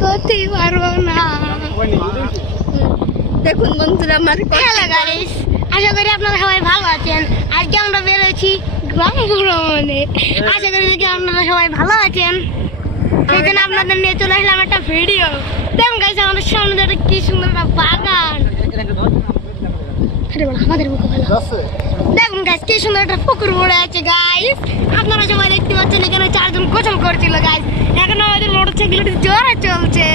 করতেই পারবো না। দেখুন বন্ধুরা আমার হ্যালো গাইস, আশা করি আপনারা সবাই ভালো আছেন। আজকে আমরা বেরোচ্ছি গ্রাম ভ্রমণে। আশা করি যে আপনারা সবাই ভালো আছেন। সেই জন্য আপনাদের নিয়ে চলে আসলাম একটা ভিডিও। দেখুন গাইস, আমাদের সামনে একটা কি সুন্দর একটা বাগান। আমাদের মুখে ভালো। দেখুন গাইস, কি সুন্দর একটা পুকুর পড়ে আছে গাইস। আপনারা সবাই দেখতে পাচ্ছেন এখানে 4 জন গোসল করছিল গাইস। এখন আমাদের মোটরসাইকেলটি জোরে চলছে।